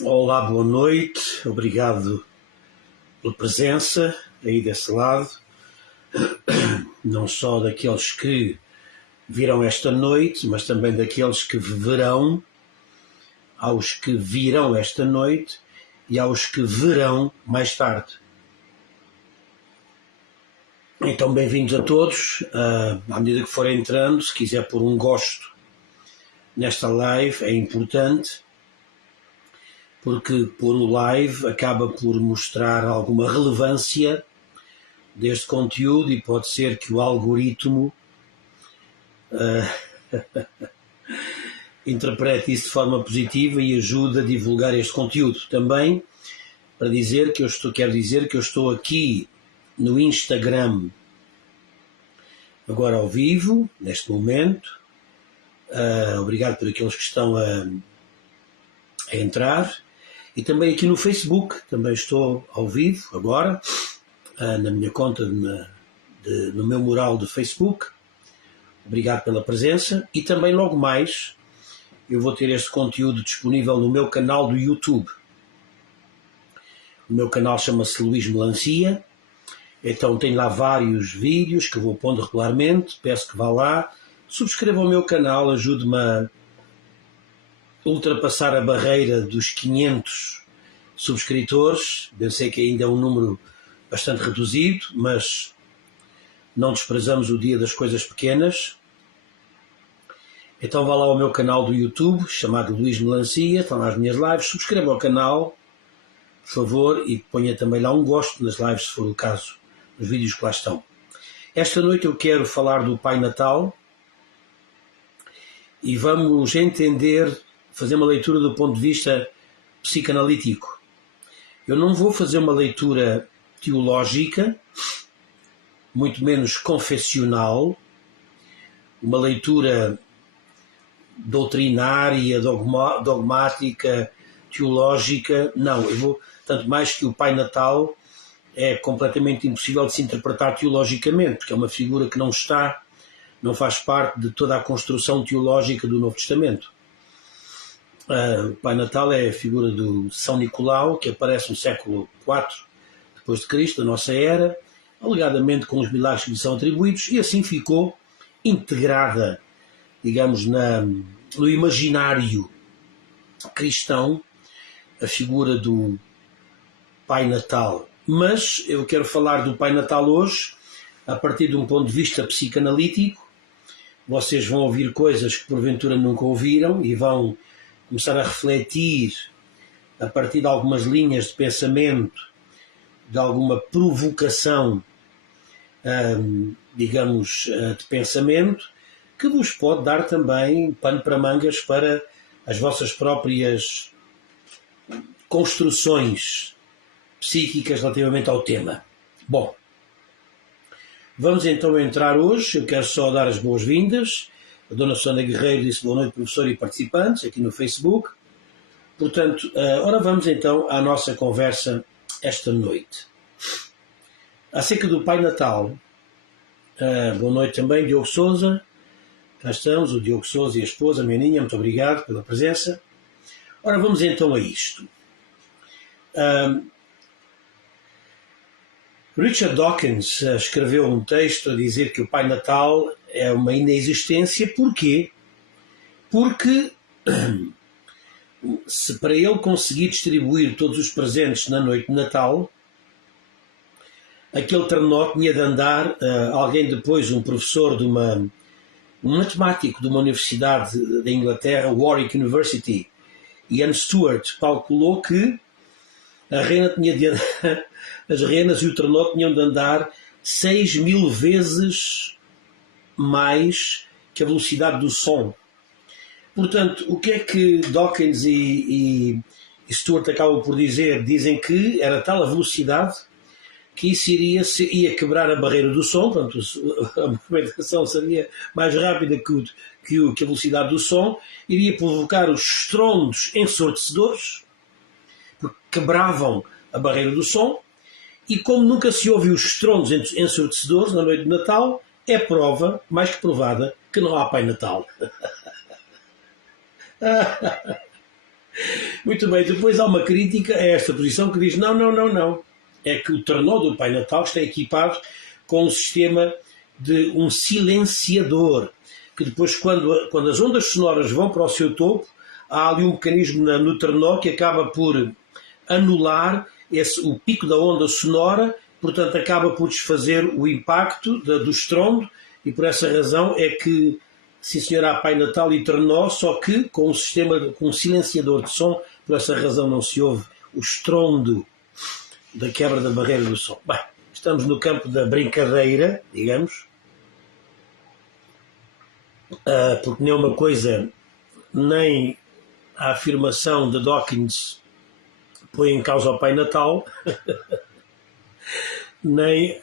Olá, boa noite, obrigado pela presença aí desse lado, não só daqueles que viram esta noite, mas também daqueles que verão, aos que virão esta noite e aos que verão mais tarde. Então, bem-vindos a todos, à medida que forem entrando, se quiser pôr um gosto nesta live é importante, porque pôr o live acaba por mostrar alguma relevância deste conteúdo e pode ser que o algoritmo interprete isso de forma positiva e ajude a divulgar este conteúdo. Também para dizer que quero dizer que eu estou aqui no Instagram agora ao vivo, neste momento. Obrigado por aqueles que estão a entrar. E também aqui no Facebook, também estou ao vivo agora, na minha conta, no meu mural de Facebook. Obrigado pela presença. E também logo mais eu vou ter este conteúdo disponível no meu canal do YouTube. O meu canal chama-se Luís Melancia. Então tem lá vários vídeos que eu vou pondo regularmente. Peço que vá lá, subscreva o meu canal, ajude-me a ultrapassar a barreira dos 500 subscritores. Eu sei que ainda é um número bastante reduzido, mas não desprezamos o dia das coisas pequenas. Então vá lá ao meu canal do YouTube, chamado Luís Melancia, estão lá as minhas lives, subscreva o canal, por favor, e ponha também lá um gosto nas lives, se for o caso, nos vídeos que lá estão. Esta noite eu quero falar do Pai Natal e vamos entender, fazer uma leitura do ponto de vista psicanalítico. Eu não vou fazer uma leitura teológica, muito menos confessional, uma leitura doutrinária, dogmática, teológica. Não, eu vou, tanto mais que o Pai Natal é completamente impossível de se interpretar teologicamente, porque é uma figura que não faz parte de toda a construção teológica do Novo Testamento. O Pai Natal é a figura do São Nicolau, que aparece no século IV depois de Cristo, da nossa era, alegadamente com os milagres que lhe são atribuídos, e assim ficou integrada, digamos, no imaginário cristão, a figura do Pai Natal. Mas eu quero falar do Pai Natal hoje a partir de um ponto de vista psicanalítico. Vocês vão ouvir coisas que porventura nunca ouviram e vão começar a refletir a partir de algumas linhas de pensamento, de alguma provocação, digamos, de pensamento, que vos pode dar também pano para mangas para as vossas próprias construções psíquicas relativamente ao tema. Bom, vamos então entrar hoje. Eu quero só dar as boas-vindas. A Dona Sônia Guerreiro disse boa noite, professor e participantes, aqui no Facebook. Portanto, ora vamos então à nossa conversa esta noite. Acerca do Pai Natal. Boa noite também, Diogo Sousa. Cá estamos, o Diogo Sousa e a esposa, a Meninha, muito obrigado pela presença. Ora, vamos então a isto. Richard Dawkins escreveu um texto a dizer que o Pai Natal é uma inexistência. Porquê? Porque se para ele conseguir distribuir todos os presentes na noite de Natal, aquele trenó tinha de andar, alguém depois, um professor um matemático de uma universidade da Inglaterra, Warwick University, Ian Stewart, calculou que a rena as renas e o trenó tinham de andar 6.000 vezes mais que a velocidade do som. Portanto, o que é que Dawkins e Stewart acabam por dizer? Dizem que era tal a velocidade que isso ia quebrar a barreira do som, portanto a movimentação seria mais rápida que a velocidade do som, iria provocar os estrondos ensurdecedores, porque quebravam a barreira do som, e como nunca se ouve os estrondos ensurdecedores na noite de Natal, é prova, mais que provada, que não há Pai Natal. Muito bem, depois há uma crítica a esta posição que diz não, não, não, não. É que o trenó do Pai Natal está equipado com um sistema de um silenciador, que depois quando as ondas sonoras vão para o seu topo, há ali um mecanismo no trenó que acaba por anular o pico da onda sonora, portanto acaba por desfazer o impacto do estrondo, e por essa razão é que, sim senhor, há Pai Natal e trenó, só que com um sistema, com um silenciador de som, por essa razão não se ouve o estrondo da quebra da barreira do som. Bem, estamos no campo da brincadeira, digamos, porque nem uma coisa, nem a afirmação de Dawkins põe em causa o Pai Natal, nem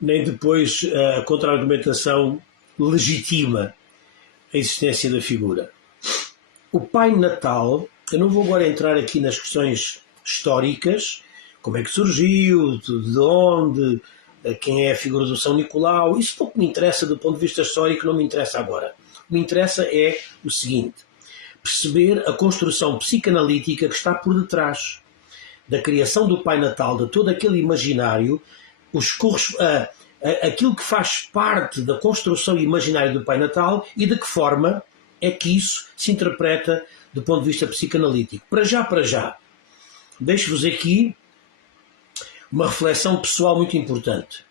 depois a contra-argumentação legitima a existência da figura. O Pai Natal, eu não vou agora entrar aqui nas questões históricas, como é que surgiu, de onde, quem é a figura do São Nicolau, isso pouco me interessa do ponto de vista histórico, não me interessa agora. O que me interessa é o seguinte: perceber a construção psicanalítica que está por detrás da criação do Pai Natal, de todo aquele imaginário, aquilo que faz parte da construção imaginária do Pai Natal e de que forma é que isso se interpreta do ponto de vista psicanalítico. Para já, deixo-vos aqui uma reflexão pessoal muito importante.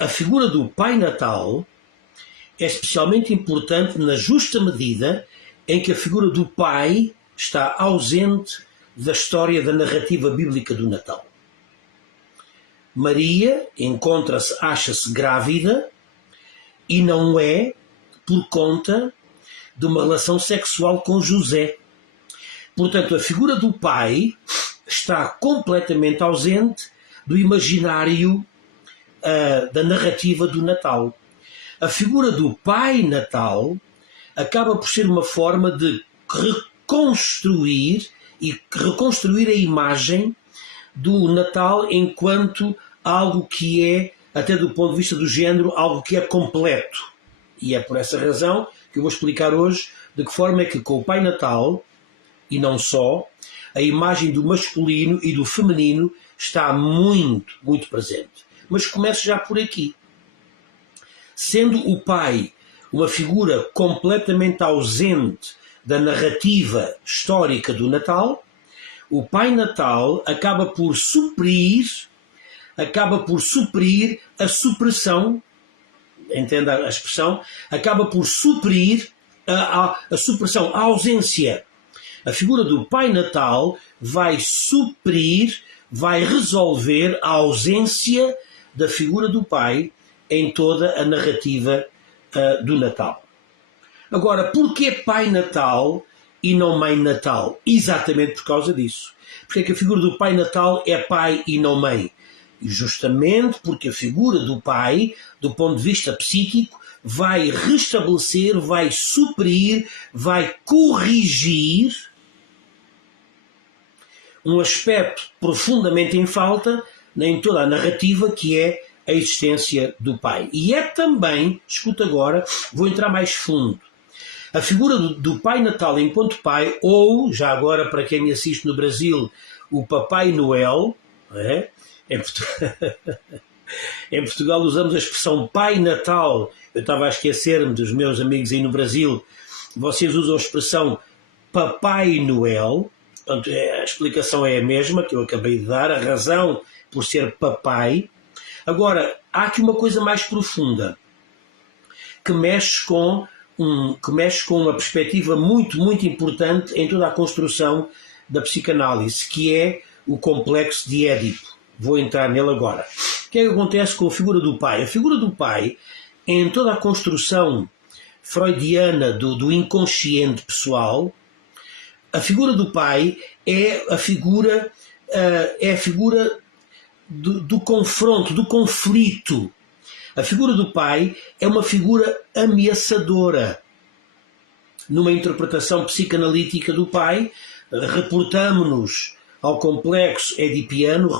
A figura do Pai Natal é especialmente importante na justa medida em que a figura do Pai está ausente da história da narrativa bíblica do Natal. Maria acha-se grávida e não é por conta de uma relação sexual com José. Portanto, a figura do Pai está completamente ausente do imaginário da narrativa do Natal. A figura do Pai Natal acaba por ser uma forma de reconstruir a imagem do Natal enquanto algo que é, até do ponto de vista do género, algo que é completo. E é por essa razão que eu vou explicar hoje de que forma é que com o Pai Natal, e não só, a imagem do masculino e do feminino está muito, muito presente. Mas começo já por aqui. Sendo o Pai uma figura completamente ausente da narrativa histórica do Natal, o Pai Natal acaba por suprir a supressão, entenda a expressão, acaba por suprir a supressão, a ausência. A figura do Pai Natal vai suprir, vai resolver a ausência da figura do Pai em toda a narrativa do Natal. Agora, porquê Pai Natal e não Mãe Natal? Exatamente por causa disso. Porque é que a figura do Pai Natal é pai e não mãe? E justamente porque a figura do pai, do ponto de vista psíquico, vai restabelecer, vai suprir, vai corrigir um aspecto profundamente em falta em toda a narrativa, que é a existência do pai. E é também, escuta agora, vou entrar mais fundo, a figura do Pai Natal enquanto pai, ou, já agora para quem me assiste no Brasil, o Papai Noel, não é? Em Portugal usamos a expressão Pai Natal. Eu estava a esquecer-me dos meus amigos aí no Brasil. Vocês usam a expressão Papai Noel. Portanto, a explicação é a mesma que eu acabei de dar, a razão por ser papai. Agora, há aqui uma coisa mais profunda que mexe com uma perspectiva muito, muito importante em toda a construção da psicanálise, que é o complexo de Édipo. Vou entrar nele agora. O que é que acontece com a figura do pai? A figura do pai, em toda a construção freudiana do inconsciente pessoal, a figura do pai é a figura do confronto, do conflito. A figura do pai é uma figura ameaçadora. Numa interpretação psicanalítica do pai, reportamos-nos ao complexo edipiano,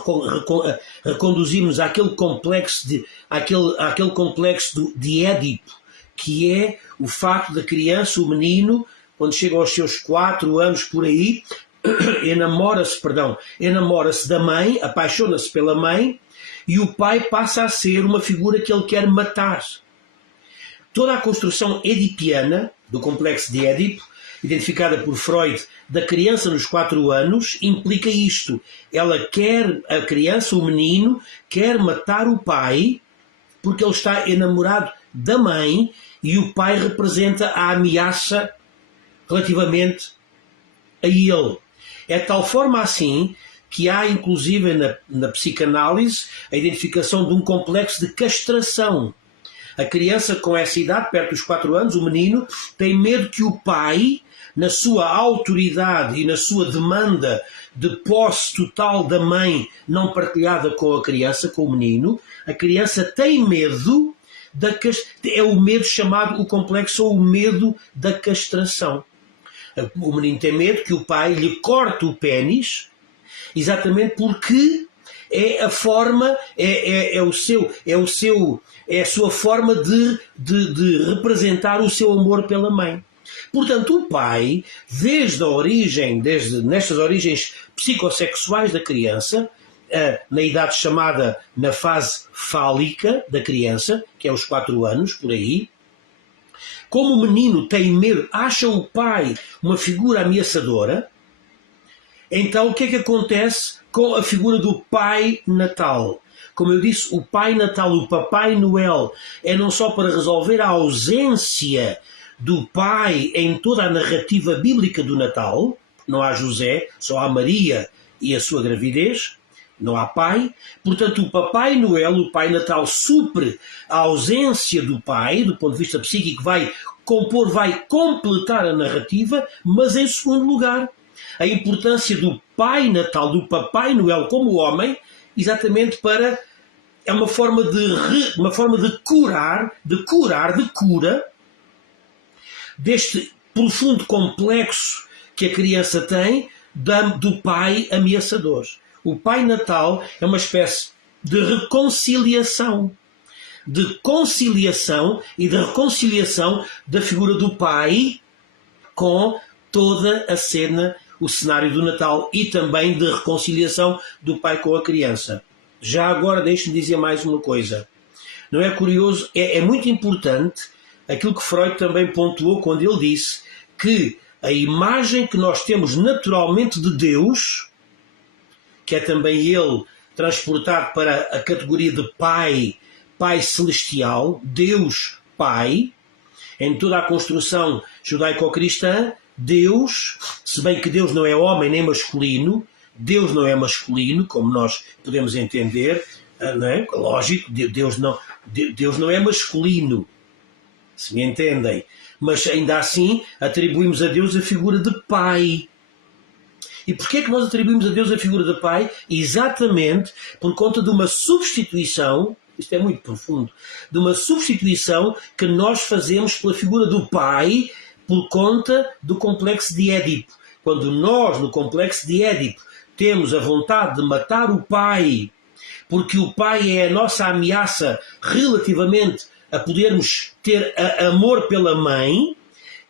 reconduzimos àquele complexo de Édipo, que é o facto da criança, o menino, quando chega aos seus 4 anos por aí, enamora-se da mãe, apaixona-se pela mãe, e o pai passa a ser uma figura que ele quer matar. Toda a construção edipiana, do complexo de Édipo, identificada por Freud, da criança nos 4 anos, implica isto. Ela quer, a criança, o menino, quer matar o pai, porque ele está enamorado da mãe, e o pai representa a ameaça relativamente a ele. É de tal forma assim que há, inclusive, na psicanálise, a identificação de um complexo de castração. A criança com essa idade, perto dos 4 anos, o menino, tem medo que o pai, na sua autoridade e na sua demanda de posse total da mãe não partilhada com a criança, com o menino, a criança tem medo, é o medo chamado, o complexo, ou o medo da castração. O menino tem medo que o pai lhe corte o pénis, exatamente porque é a forma, é a sua forma de representar o seu amor pela mãe. Portanto, o pai, nestas origens psicossexuais da criança, na idade chamada, na fase fálica da criança, que é os 4 anos, por aí, como o menino tem medo, acha o pai uma figura ameaçadora, então o que é que acontece com a figura do Pai Natal? Como eu disse, o Pai Natal, o Papai Noel, é não só para resolver a ausência do pai em toda a narrativa bíblica do Natal, não há José, só há Maria e a sua gravidez, não há pai. Portanto, o Papai Noel, o Pai Natal, supre a ausência do pai, do ponto de vista psíquico, vai completar a narrativa, mas em segundo lugar, a importância do Pai Natal, do Papai Noel como homem, exatamente é uma forma de cura deste profundo complexo que a criança tem do pai ameaçador. O Pai Natal é uma espécie de reconciliação, e de reconciliação da figura do pai com toda a cena, o cenário do Natal, e também de reconciliação do pai com a criança. Já agora deixe-me dizer mais uma coisa. Não é curioso? É muito importante aquilo que Freud também pontuou quando ele disse que a imagem que nós temos naturalmente de Deus, que é também ele transportado para a categoria de Pai celestial, Deus Pai, em toda a construção judaico-cristã, Deus, se bem que Deus não é homem nem masculino, Deus não é masculino, como nós podemos entender, não é? Lógico, Deus não é masculino, se me entendem, mas ainda assim atribuímos a Deus a figura de Pai. E porquê é que nós atribuímos a Deus a figura de Pai? Exatamente por conta de uma substituição, isto é muito profundo, de uma substituição que nós fazemos pela figura do Pai por conta do complexo de Édipo. Quando nós, no complexo de Édipo, temos a vontade de matar o pai, porque o pai é a nossa ameaça relativamente a podermos ter amor pela mãe,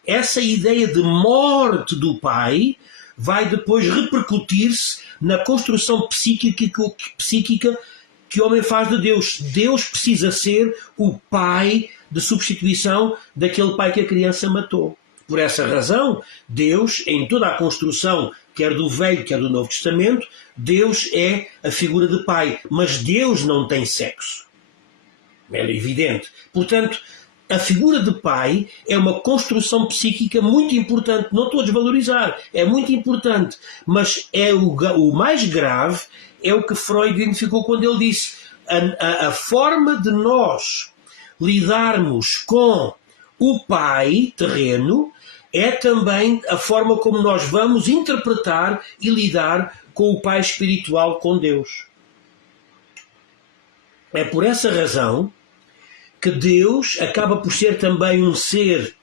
essa ideia de morte do pai vai depois repercutir-se na construção psíquica que o homem faz de Deus. Deus precisa ser o pai de substituição daquele pai que a criança matou. Por essa razão, Deus, em toda a construção, quer do Velho, quer do Novo Testamento, Deus é a figura de pai. Mas Deus não tem sexo. É evidente. Portanto, a figura de pai é uma construção psíquica muito importante. Não estou a desvalorizar. É muito importante. Mas é o mais grave é o que Freud identificou quando ele disse a forma de nós lidarmos com o pai terreno é também a forma como nós vamos interpretar e lidar com o pai espiritual, com Deus. É por essa razão que Deus acaba por ser também um ser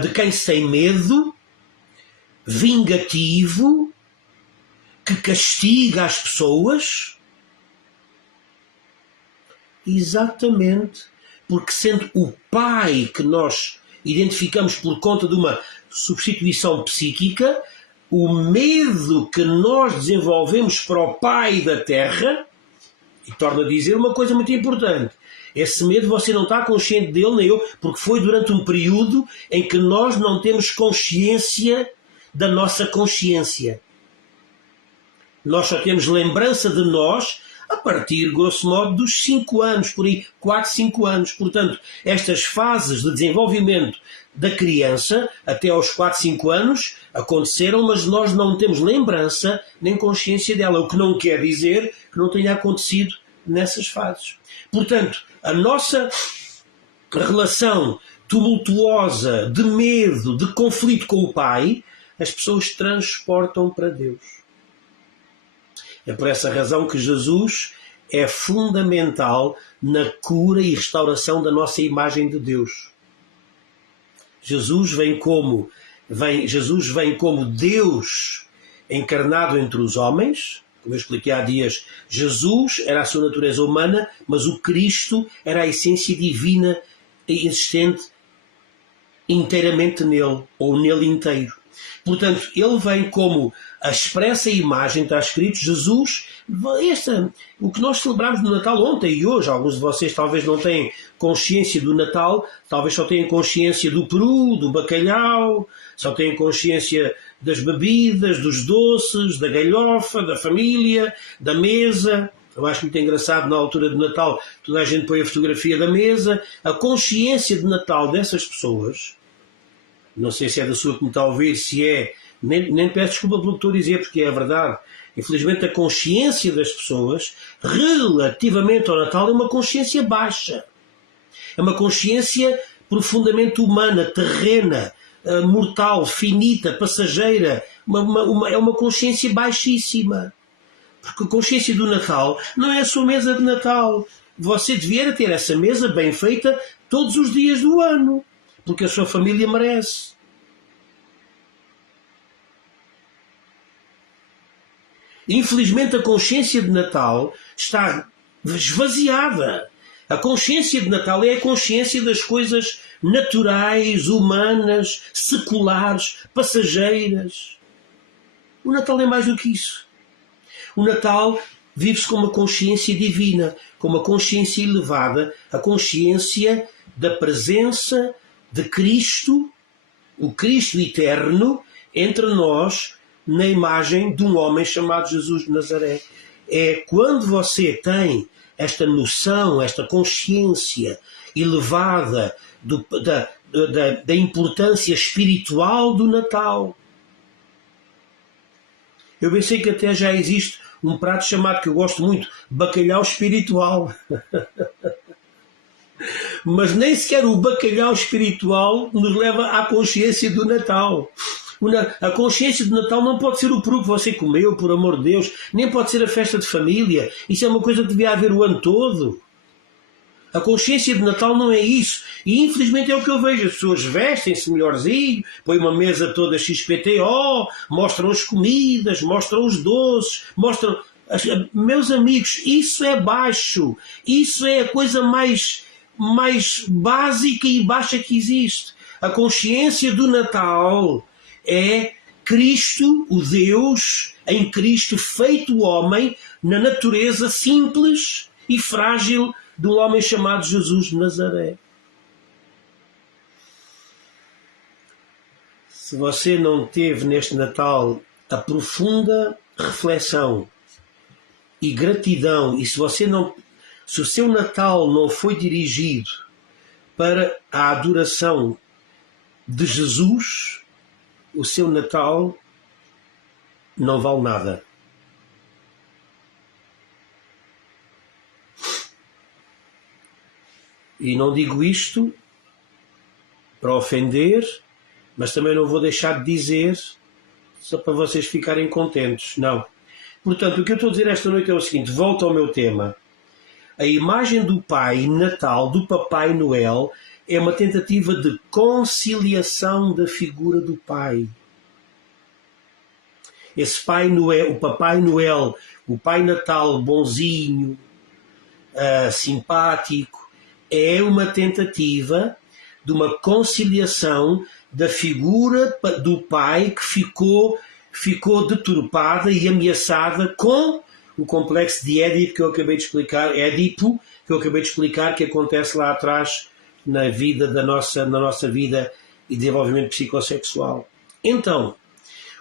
de quem se tem medo, vingativo, que castiga as pessoas, exatamente porque sendo o pai que nós identificamos por conta de uma substituição psíquica o medo que nós desenvolvemos para o Pai da Terra, e torno a dizer uma coisa muito importante. Esse medo você não está consciente dele, nem eu, porque foi durante um período em que nós não temos consciência da nossa consciência. Nós só temos lembrança de nós a partir, grosso modo, dos 5 anos, por aí, 4, 5 anos. Portanto, estas fases de desenvolvimento da criança, até aos 4, 5 anos, aconteceram, mas nós não temos lembrança nem consciência dela, o que não quer dizer que não tenha acontecido nessas fases. Portanto, a nossa relação tumultuosa, de medo, de conflito com o Pai, as pessoas transportam para Deus. É por essa razão que Jesus é fundamental na cura e restauração da nossa imagem de Deus. Jesus vem como Deus encarnado entre os homens. Como eu expliquei há dias, Jesus era a sua natureza humana, mas o Cristo era a essência divina existente inteiramente nele, ou nele inteiro. Portanto, ele vem como a expressa imagem, está escrito, Jesus, o que nós celebramos no Natal ontem e hoje. Alguns de vocês talvez não tenham consciência do Natal, talvez só tenham consciência do peru, do bacalhau, só tenham consciência das bebidas, dos doces, da galhofa, da família, da mesa. Eu acho muito engraçado, na altura do Natal, toda a gente põe a fotografia da mesa. A consciência de Natal dessas pessoas, não sei se é da sua que me está a ouvir, se é, nem peço desculpa pelo que estou a dizer, porque é a verdade. Infelizmente, a consciência das pessoas, relativamente ao Natal, é uma consciência baixa. É uma consciência profundamente humana, terrena, mortal, finita, passageira. É uma consciência baixíssima. Porque a consciência do Natal não é a sua mesa de Natal. Você devia ter essa mesa bem feita todos os dias do ano, porque a sua família merece. Infelizmente, a consciência de Natal está esvaziada. A consciência de Natal é a consciência das coisas naturais, humanas, seculares, passageiras. O Natal é mais do que isso. O Natal vive-se com uma consciência divina, com uma consciência elevada, a consciência da presença de Cristo, o Cristo eterno, entre nós, na imagem de um homem chamado Jesus de Nazaré. É quando você tem esta noção, esta consciência elevada da importância espiritual do Natal. Eu pensei que até já existe um prato chamado, que eu gosto muito, bacalhau espiritual. Mas nem sequer o bacalhau espiritual nos leva à consciência do Natal. A consciência do Natal não pode ser o peru que você comeu, por amor de Deus, nem pode ser a festa de família. Isso é uma coisa que devia haver o ano todo. A consciência de Natal não é isso. E infelizmente é o que eu vejo. As pessoas vestem-se melhorzinho, põem uma mesa toda XPTO, mostram as comidas, mostram os doces, mostram... Meus amigos, isso é baixo. Isso é a coisa mais básica e baixa que existe. A consciência do Natal é Cristo, o Deus, em Cristo feito homem, na natureza simples e frágil de um homem chamado Jesus de Nazaré. Se você não teve neste Natal a profunda reflexão e gratidão, e se o seu Natal não foi dirigido para a adoração de Jesus, o seu Natal não vale nada. E não digo isto para ofender, mas também não vou deixar de dizer só para vocês ficarem contentes. Não. Portanto, o que eu estou a dizer esta noite é o seguinte, volto ao meu tema. A imagem do Pai Natal, do Papai Noel, é uma tentativa de conciliação da figura do Pai. Esse Pai Noel, o Papai Noel, o Pai Natal bonzinho, simpático, é uma tentativa de uma conciliação da figura do pai que ficou deturpada e ameaçada com o complexo de Édipo que eu acabei de explicar, que acontece lá atrás na nossa vida e desenvolvimento psicossexual. Então,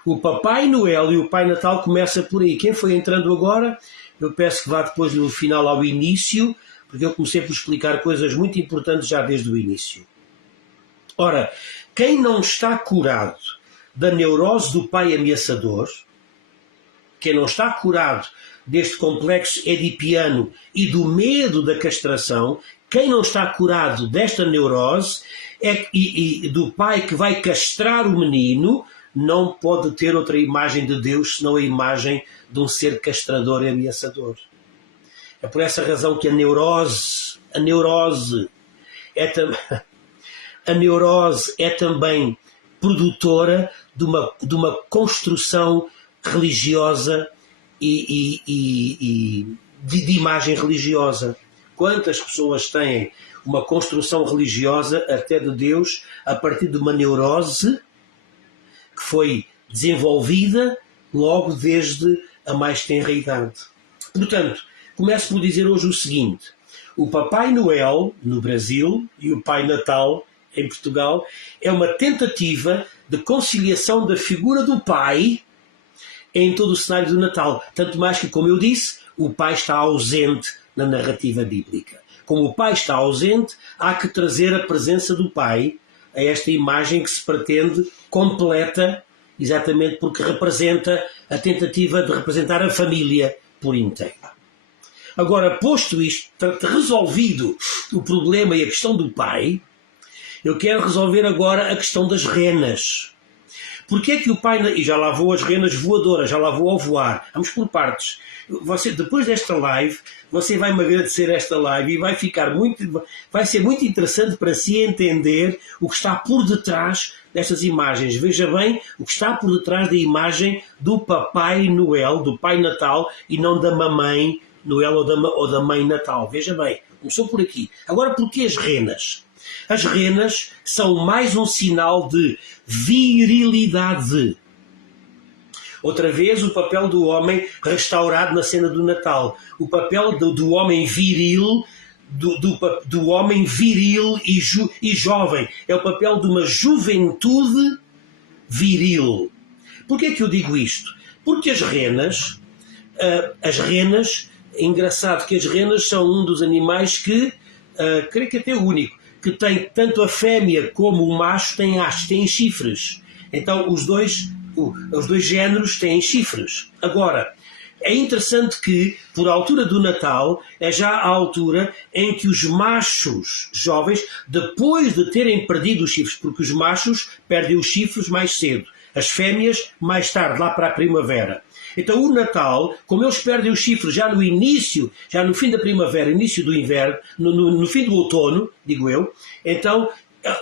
o Papai Noel e o Pai Natal começa por aí. Quem foi entrando agora, eu peço que vá depois do final ao início, porque eu comecei por explicar coisas muito importantes já desde o início. Ora, quem não está curado da neurose do pai ameaçador, quem não está curado deste complexo edipiano e do medo da castração, quem não está curado desta neurose e do pai que vai castrar o menino, não pode ter outra imagem de Deus senão a imagem de um ser castrador e ameaçador. É por essa razão que a neurose é também produtora de uma construção religiosa e de imagem religiosa. Quantas pessoas têm uma construção religiosa até de Deus a partir de uma neurose que foi desenvolvida logo desde a mais tenra idade. Portanto, começo por dizer hoje o seguinte: o Papai Noel no Brasil e o Pai Natal em Portugal é uma tentativa de conciliação da figura do pai em todo o cenário do Natal. Tanto mais que, como eu disse, o pai está ausente na narrativa bíblica. Como o pai está ausente, há que trazer a presença do pai a esta imagem que se pretende completa, exatamente porque representa a tentativa de representar a família por inteiro. Agora, posto isto, resolvido o problema e a questão do pai, eu quero resolver agora a questão das renas. Porquê é que o pai... E já lá vou as renas voadoras, já lá vou ao voar. Vamos por partes. Depois desta live, você vai me agradecer esta live e vai ser muito interessante para si entender o que está por detrás destas imagens. Veja bem o que está por detrás da imagem do Papai Noel, do Pai Natal, e não da Mamãe Noel ou da Mãe Natal. Veja bem, começou por aqui. Agora, porquê as renas? As renas são mais um sinal de virilidade. Outra vez, o papel do homem restaurado na cena do Natal. O papel do homem viril, do homem viril e jovem. É o papel de uma juventude viril. Porquê é que eu digo isto? Porque as renas, é engraçado que as renas são um dos animais que, creio que até o único, que tem tanto a fêmea como o macho têm chifres. Então os dois géneros têm chifres. Agora, é interessante que, por altura do Natal, é já a altura em que os machos jovens, depois de terem perdido os chifres, porque os machos perdem os chifres mais cedo, as fêmeas mais tarde, lá para a primavera. Então o Natal, como eles perdem os chifres já no início, já no fim da primavera, início do inverno, no fim do outono, digo eu, então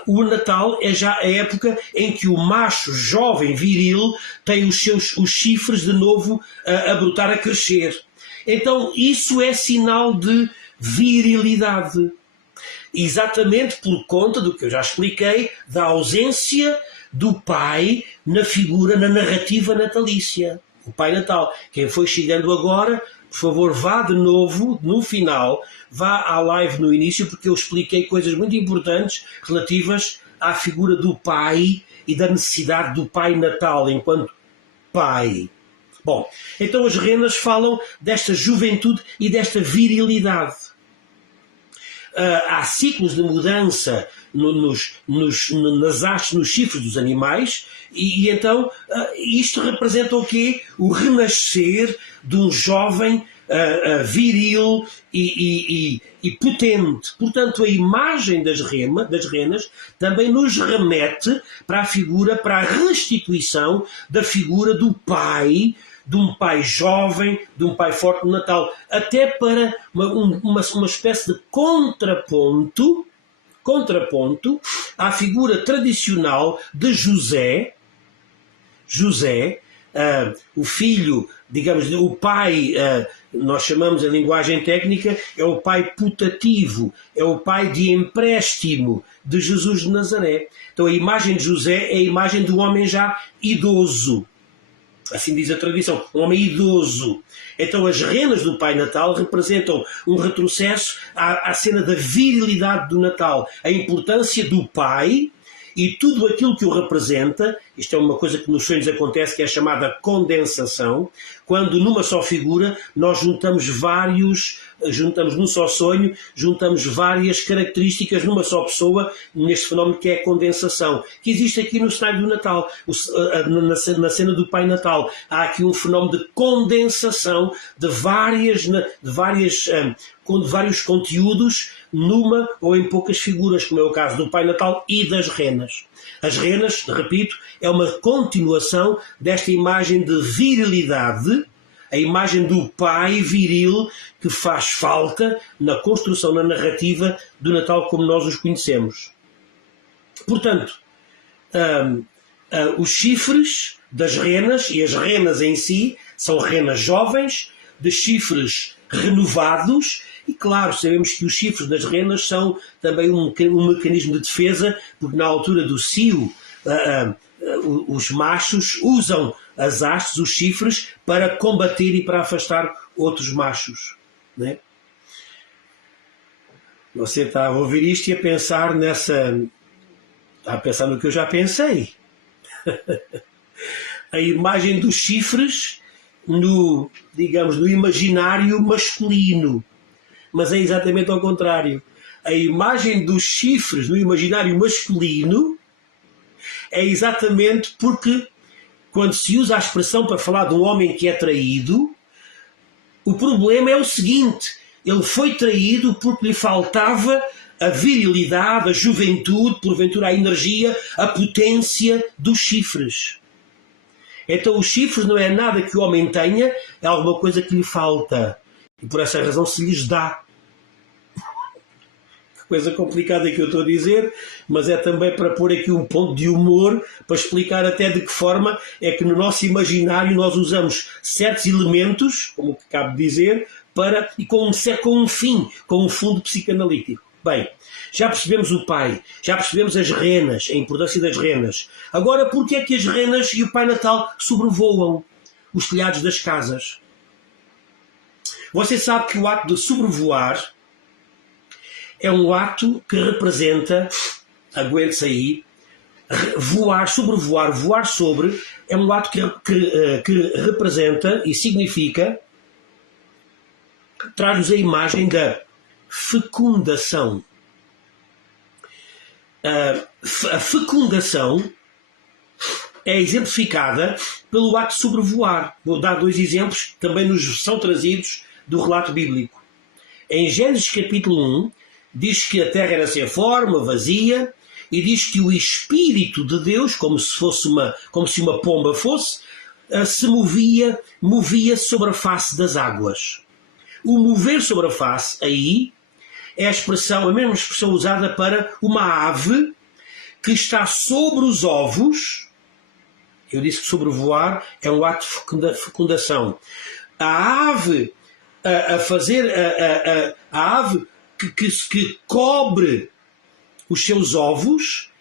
o Natal é já a época em que o macho jovem viril tem os chifres de novo a brotar, a crescer. Então isso é sinal de virilidade. Exatamente por conta do que eu já expliquei, da ausência do pai na figura, na narrativa natalícia. O Pai Natal. Quem foi chegando agora, por favor, vá de novo, no final, vá à live no início, porque eu expliquei coisas muito importantes relativas à figura do pai e da necessidade do Pai Natal enquanto pai. Bom, então as renas falam desta juventude e desta virilidade. Há ciclos de mudança nas hastes, nos chifres dos animais, e então isto representa o quê? O renascer de um jovem viril e potente. Portanto, a imagem das renas também nos remete para a figura, para a restituição da figura do pai, de um pai jovem, de um pai forte no Natal, até para uma espécie de contraponto à figura tradicional de José, o filho, digamos, o pai, nós chamamos a linguagem técnica, é o pai putativo, é o pai de empréstimo de Jesus de Nazaré. Então a imagem de José é a imagem do homem já idoso. Assim diz a tradição, um homem idoso. Então as renas do Pai Natal representam um retrocesso à cena da virilidade do Natal, a importância do pai e tudo aquilo que o representa. Isto é uma coisa que nos sonhos acontece, que é a chamada condensação, quando numa só figura nós juntamos num só sonho, juntamos várias características numa só pessoa, neste fenómeno que é a condensação, que existe aqui no cenário do Natal, na cena do Pai Natal. Há aqui um fenómeno de condensação de vários conteúdos numa ou em poucas figuras, como é o caso do Pai Natal e das renas. As renas, repito, é uma continuação desta imagem de virilidade, a imagem do pai viril que faz falta na construção, na narrativa do Natal como nós os conhecemos. Portanto, os chifres das renas, e as renas em si, são renas jovens, de chifres renovados, e claro, sabemos que os chifres das renas são também um mecanismo de defesa, porque na altura do cio, os machos usam as hastes, os chifres, para combater e para afastar outros machos. Não é? Você está a ouvir isto e a pensar no que eu já pensei. A imagem dos chifres no imaginário masculino. Mas é exatamente ao contrário. A imagem dos chifres no imaginário masculino é exatamente porque, quando se usa a expressão para falar de um homem que é traído, o problema é o seguinte: ele foi traído porque lhe faltava a virilidade, a juventude, porventura a energia, a potência dos chifres. Então os chifres não é nada que o homem tenha, é alguma coisa que lhe falta. E por essa razão se lhes dá. Que coisa complicada que eu estou a dizer, mas é também para pôr aqui um ponto de humor, para explicar até de que forma é que no nosso imaginário nós usamos certos elementos, como o que acabo de dizer, e com um fim, com um fundo psicanalítico. Bem, já percebemos o pai, já percebemos as renas, a importância das renas. Agora, porquê é que as renas e o Pai Natal sobrevoam os telhados das casas? Você sabe que o ato de sobrevoar é um ato que representa, aguente-se aí, sobrevoar, voar sobre, é um ato que representa e significa, traz-nos a imagem da fecundação. A fecundação é exemplificada pelo ato de sobrevoar. Vou dar 2 exemplos que também nos são trazidos do relato bíblico. Em Gênesis capítulo 1, diz que a terra era sem forma, vazia, e diz que o Espírito de Deus, como se uma pomba fosse, se movia sobre a face das águas. O mover sobre a face, aí, é a mesma expressão usada para uma ave que está sobre os ovos. Eu disse que sobrevoar é um ato de fecundação. A ave a ave que cobre os seus ovos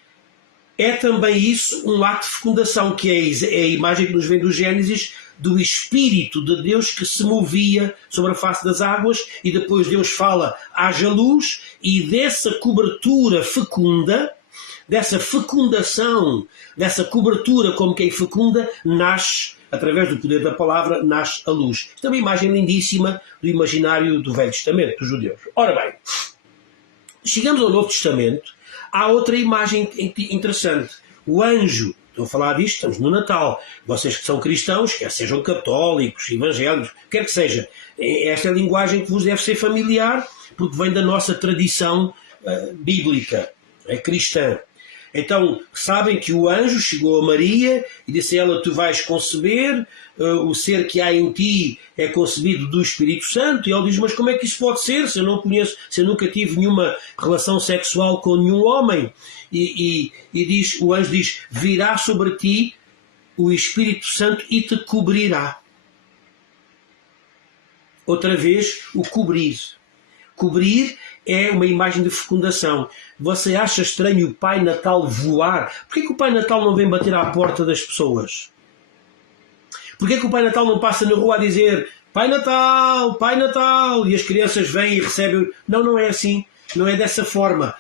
é também isso um ato de fecundação, que é a imagem que nos vem do Gênesis do Espírito de Deus que se movia sobre a face das águas, e depois Deus fala, haja luz, e dessa cobertura fecunda, dessa fecundação, dessa cobertura como quem fecunda, nasce, através do poder da palavra, nasce a luz. Isto é uma imagem lindíssima do imaginário do Velho Testamento, dos judeus. Ora bem, chegamos ao Novo Testamento, há outra imagem interessante. O anjo, estou a falar disto, estamos no Natal. Vocês que são cristãos, quer sejam católicos, evangélicos, quer que seja, esta é a linguagem que vos deve ser familiar, porque vem da nossa tradição bíblica, é cristã. Então, sabem que o anjo chegou a Maria e disse a ela, tu vais conceber, o ser que há em ti é concebido do Espírito Santo. E ela diz, mas como é que isso pode ser, se eu não conheço, se eu nunca tive nenhuma relação sexual com nenhum homem? O anjo diz, virá sobre ti o Espírito Santo e te cobrirá. Outra vez, o cobrir. Cobrir é uma imagem de fecundação. Você acha estranho o Pai Natal voar? Porquê que o Pai Natal não vem bater à porta das pessoas? Porquê que o Pai Natal não passa na rua a dizer Pai Natal, Pai Natal, e as crianças vêm e recebem... Não, não é assim. Não é dessa forma.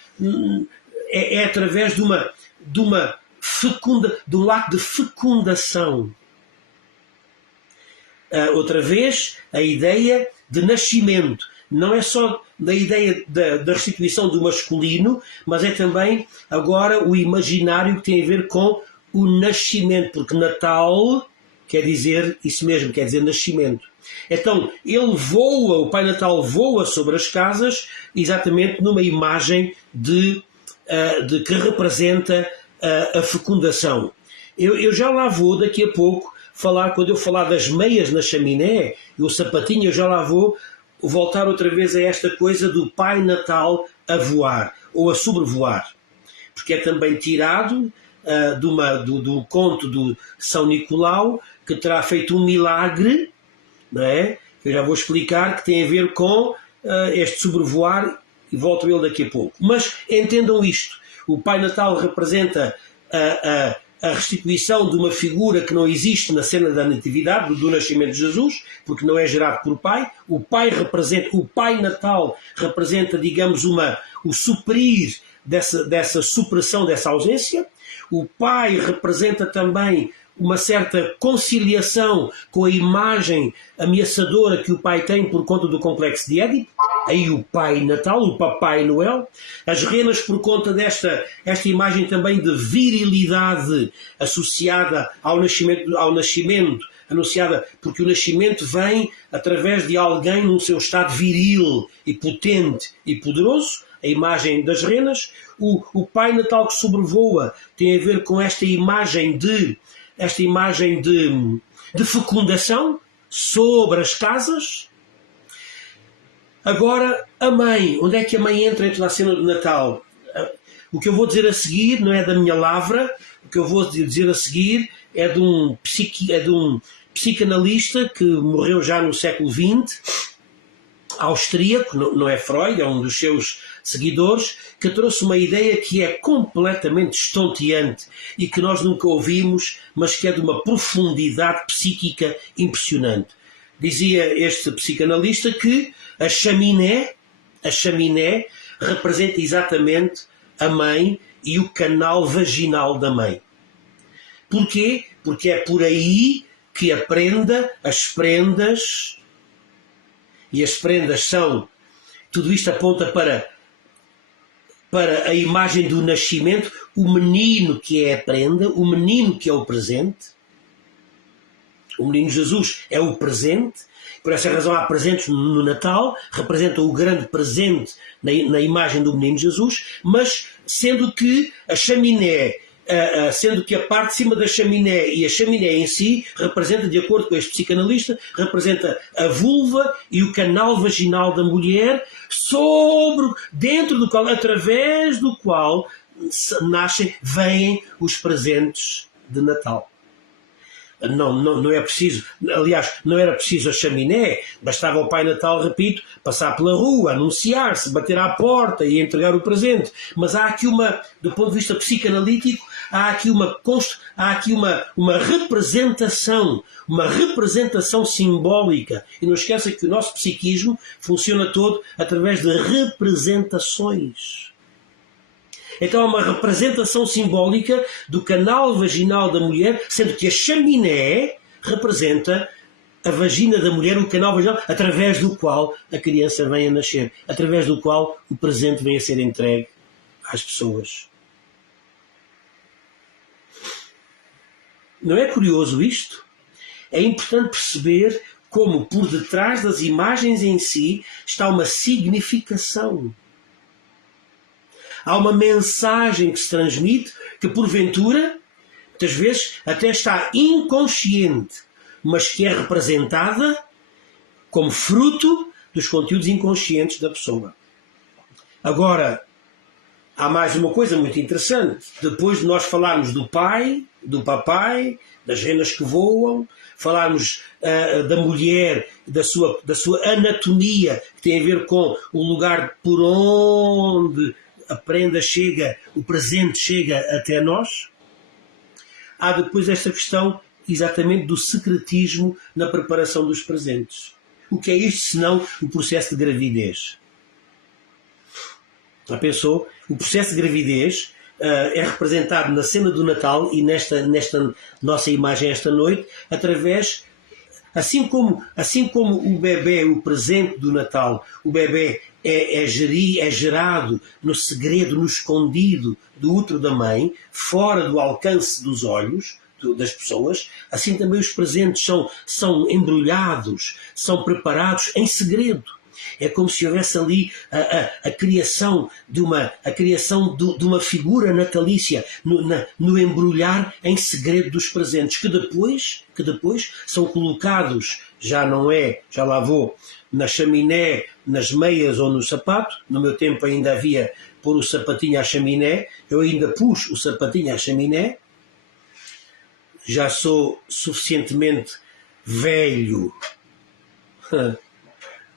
É através de um ato de fecundação. Outra vez, a ideia de nascimento. Não é só da ideia da restituição do masculino, mas é também agora o imaginário que tem a ver com o nascimento, porque Natal quer dizer isso mesmo, quer dizer nascimento. Então, ele voa, o Pai Natal voa sobre as casas, exatamente numa imagem de que representa a fecundação. Eu já lá vou daqui a pouco falar, quando eu falar das meias na chaminé e o sapatinho, eu já lá vou voltar outra vez a esta coisa do Pai Natal a voar ou a sobrevoar, porque é também tirado do conto do São Nicolau, que terá feito um milagre, não é? Eu já vou explicar, que tem a ver com este sobrevoar, e volto a ele daqui a pouco. Mas entendam isto, o Pai Natal representa a restituição de uma figura que não existe na cena da natividade, do nascimento de Jesus, porque não é gerado por Pai. O Pai Natal representa, digamos, o suprir dessa supressão, dessa ausência. O Pai representa também uma certa conciliação com a imagem ameaçadora que o Pai tem por conta do complexo de Édipo. Aí o Pai Natal, o Papai Noel. As renas por conta desta imagem também de virilidade associada ao nascimento, anunciada, porque o nascimento vem através de alguém num seu estado viril e potente e poderoso. A imagem das renas. O Pai Natal que sobrevoa tem a ver com esta imagem de fecundação sobre as casas. Agora, a mãe. Onde é que a mãe entra na cena do Natal? O que eu vou dizer a seguir não é da minha lavra. O que eu vou dizer a seguir é de um psicanalista que morreu já no século XX, austríaco, não é Freud, é um dos seus seguidores, que trouxe uma ideia que é completamente estonteante e que nós nunca ouvimos, mas que é de uma profundidade psíquica impressionante. Dizia este psicanalista que a chaminé representa exatamente a mãe e o canal vaginal da mãe. Porquê? Porque é por aí que a prenda, as prendas, e as prendas são, tudo isto aponta para a imagem do nascimento, o menino que é a prenda, o menino que é o presente. O menino Jesus é o presente, por essa razão há presentes no Natal, representam o grande presente na imagem do menino Jesus, mas sendo que a chaminé, sendo que a parte de cima da chaminé e a chaminé em si representa, de acordo com este psicanalista, representa a vulva e o canal vaginal da mulher, dentro do qual, através do qual vêm os presentes de Natal. Não é preciso, aliás, não era preciso a chaminé, bastava o Pai Natal, repito, passar pela rua, anunciar-se, bater à porta e entregar o presente. Mas há aqui do ponto de vista psicanalítico, há aqui uma representação simbólica. E não esqueça que o nosso psiquismo funciona todo através de representações. Então há uma representação simbólica do canal vaginal da mulher, sendo que a chaminé representa a vagina da mulher, o canal vaginal, através do qual a criança vem a nascer, através do qual o presente vem a ser entregue às pessoas. Não é curioso isto? É importante perceber como por detrás das imagens em si está uma significação. Há uma mensagem que se transmite que, porventura, muitas vezes até está inconsciente, mas que é representada como fruto dos conteúdos inconscientes da pessoa. Agora, há mais uma coisa muito interessante. Depois de nós falarmos do pai, do papai, das renas que voam, falarmos da mulher, da sua anatomia, que tem a ver com o lugar por onde a prenda chega, o presente chega até nós. Há depois esta questão exatamente do secretismo na preparação dos presentes. O que é isto senão o processo de gravidez? Já pensou? O processo de gravidez é representado na cena do Natal e nesta nossa imagem esta noite, através, assim como o bebê, o presente do Natal, o bebê é gerado no segredo, no escondido do útero da mãe, fora do alcance dos olhos das pessoas, assim também os presentes são embrulhados, são preparados em segredo. É como se houvesse ali a criação de uma figura natalícia no embrulhar em segredo dos presentes, que depois são colocados, já lá vou, na chaminé, nas meias ou no sapato. No meu tempo ainda havia pôr o sapatinho à chaminé, eu ainda pus o sapatinho à chaminé. Já sou suficientemente velho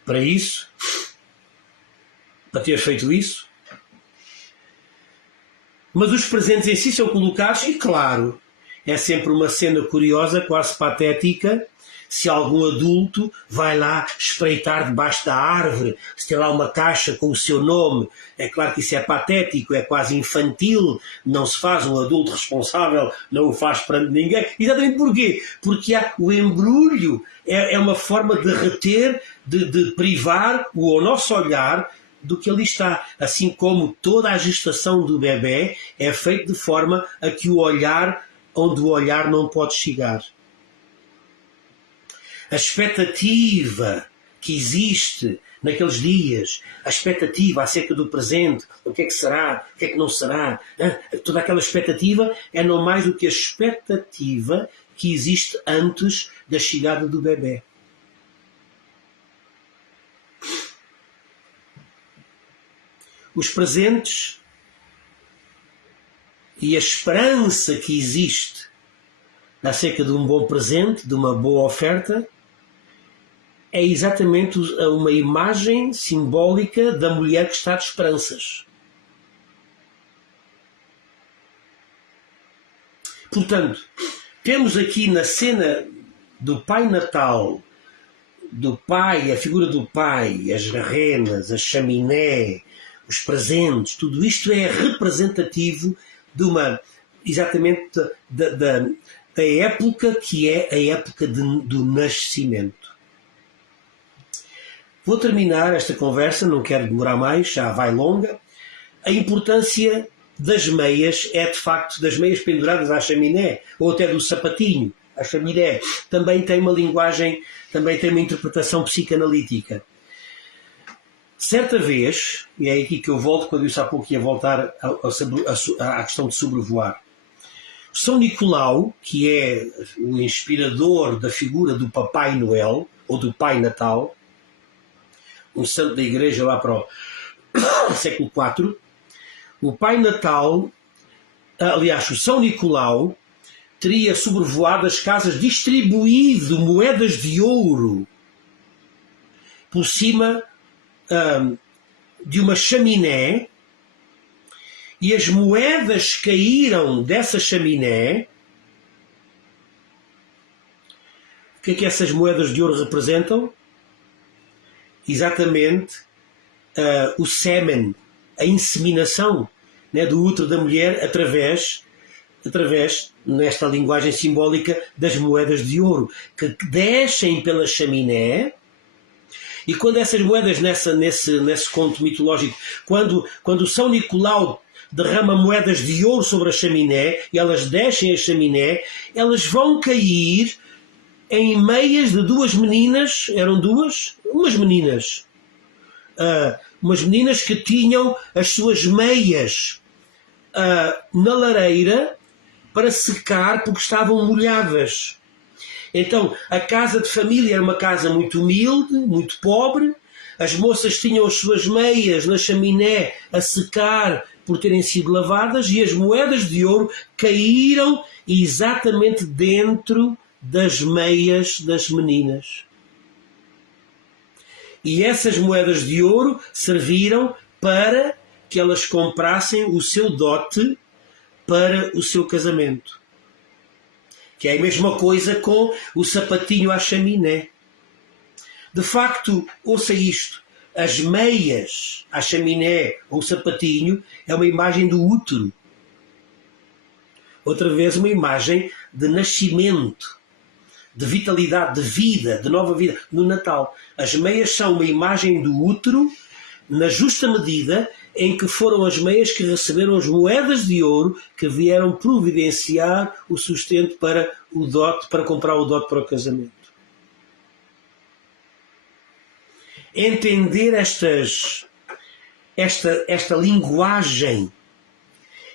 para isso, para ter feito isso. Mas os presentes em si são colocados e, claro, é sempre uma cena curiosa, quase patética, se algum adulto vai lá espreitar debaixo da árvore, se tem lá uma caixa com o seu nome. É claro que isso é patético, é quase infantil, não se faz, um adulto responsável não o faz perante ninguém. Exatamente porquê? Porque o embrulho é uma forma de reter, de privar o nosso olhar do que ali está. Assim como toda a gestação do bebê é feita de forma a que o olhar, onde o olhar não pode chegar. A expectativa que existe naqueles dias, a expectativa acerca do presente, o que é que será, o que é que não será, toda aquela expectativa é não mais do que a expectativa que existe antes da chegada do bebê. Os presentes e a esperança que existe acerca de um bom presente, de uma boa oferta, é exatamente uma imagem simbólica da mulher que está de esperanças. Portanto, temos aqui na cena do Pai Natal, do Pai, a figura do Pai, as renas, a chaminé, os presentes, tudo isto é representativo de exatamente da época que é a época do nascimento. Vou terminar esta conversa, não quero demorar mais, já vai longa. A importância das meias é, de facto, das meias penduradas à chaminé, ou até do sapatinho à chaminé. Também tem uma linguagem, também tem uma interpretação psicanalítica. Certa vez, e é aqui que eu volto, quando eu disse há pouco ia voltar à questão de sobrevoar, São Nicolau, que é o inspirador da figura do Papai Noel, ou do Pai Natal, um santo da Igreja lá para o século IV, o Pai Natal, aliás, o São Nicolau, teria sobrevoado as casas, distribuído moedas de ouro por cima de uma chaminé, e as moedas caíram dessa chaminé. O que é que essas moedas de ouro representam? Exatamente o sêmen, a inseminação, né, do útero da mulher através, nesta linguagem simbólica, das moedas de ouro, que descem pela chaminé. E quando essas moedas, nesse conto mitológico, quando São Nicolau derrama moedas de ouro sobre a chaminé, e elas descem a chaminé, elas vão cair em meias de duas meninas, eram umas meninas que tinham as suas meias na lareira para secar porque estavam molhadas. Então a casa de família era uma casa muito humilde, muito pobre, as moças tinham as suas meias na chaminé a secar por terem sido lavadas e as moedas de ouro caíram exatamente dentro das meias das meninas. E essas moedas de ouro serviram para que elas comprassem o seu dote para o seu casamento. Que é a mesma coisa com o sapatinho à chaminé. De facto, ouça isto, as meias à chaminé ou o sapatinho é uma imagem do útero. Outra vez uma imagem de nascimento, de vitalidade, de vida, de nova vida, no Natal. As meias são uma imagem do útero, na justa medida em que foram as meias que receberam as moedas de ouro que vieram providenciar o sustento para o dote, para comprar o dote para o casamento. Entender esta linguagem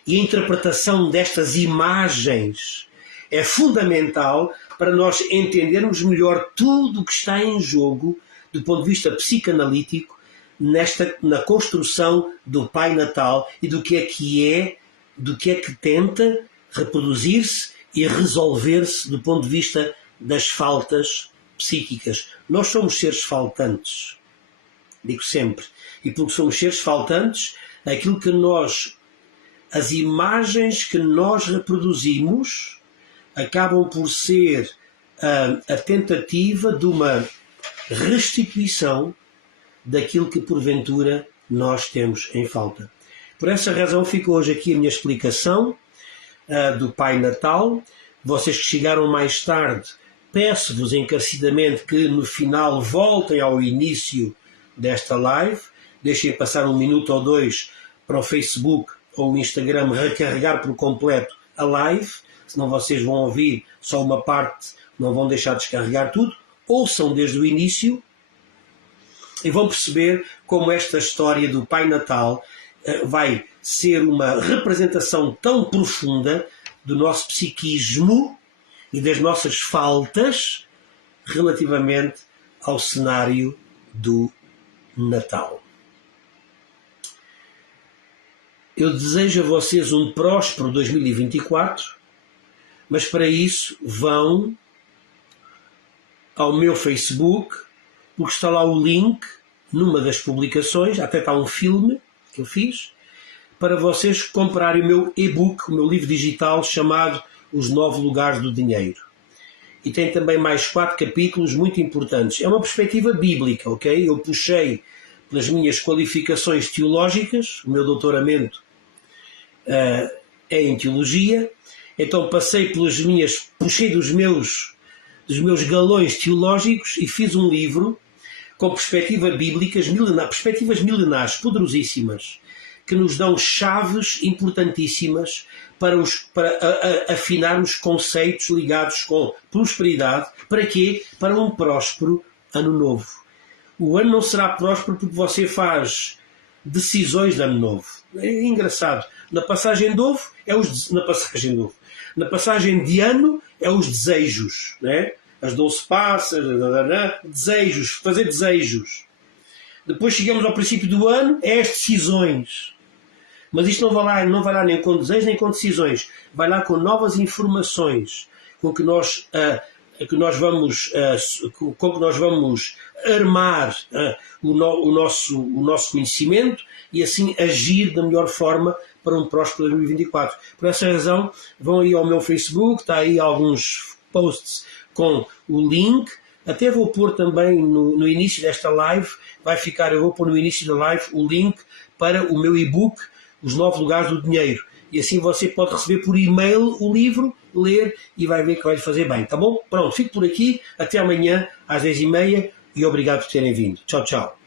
e a interpretação destas imagens é fundamental para nós entendermos melhor tudo o que está em jogo do ponto de vista psicanalítico na construção do Pai Natal e do que é que tenta reproduzir-se e resolver-se do ponto de vista das faltas psíquicas. Nós somos seres faltantes, digo sempre, e porque somos seres faltantes, aquilo que as imagens que nós reproduzimos acabam por ser a tentativa de uma restituição daquilo que porventura nós temos em falta. Por essa razão fica hoje aqui a minha explicação do Pai Natal. Vocês que chegaram mais tarde, peço-vos encarecidamente que no final voltem ao início desta live, deixem passar 1 minuto ou 2 para o Facebook ou o Instagram recarregar por completo a live, senão vocês vão ouvir só uma parte, não vão deixar descarregar tudo. Ouçam desde o início e vão perceber como esta história do Pai Natal vai ser uma representação tão profunda do nosso psiquismo e das nossas faltas relativamente ao cenário do Natal. Eu desejo a vocês um próspero 2024, mas para isso vão ao meu Facebook, porque está lá o link numa das publicações, até está um filme que eu fiz, para vocês comprarem o meu e-book, o meu livro digital chamado Os 9 Lugares do Dinheiro. E tem também mais 4 capítulos muito importantes. É uma perspectiva bíblica, ok? Eu puxei pelas minhas qualificações teológicas, o meu doutoramento é em teologia, então puxei dos meus galões teológicos e fiz um livro com perspectivas bíblicas, perspectivas milenares poderosíssimas, que nos dão chaves importantíssimas para afinarmos conceitos ligados com prosperidade. Para quê? Para um próspero ano novo. O ano não será próspero porque você faz decisões de ano novo. É engraçado. Na passagem de ano é os desejos, né? As 12 passas, desejos, fazer desejos. Depois chegamos ao princípio do ano, é as decisões. Mas isto não vai lá nem com desejos nem com decisões. Vai lá com novas informações, com que nós vamos armar o nosso conhecimento e assim agir da melhor forma para um próspero 2024. Por essa razão, vão aí ao meu Facebook, está aí alguns posts com o link. Até vou pôr também no início desta live, eu vou pôr no início da live o link para o meu e-book, Os 9 Lugares do Dinheiro. E assim você pode receber por e-mail o livro, ler e vai ver que vai lhe fazer bem, tá bom? Pronto, fico por aqui, até amanhã às 10h30 e obrigado por terem vindo. Tchau, tchau.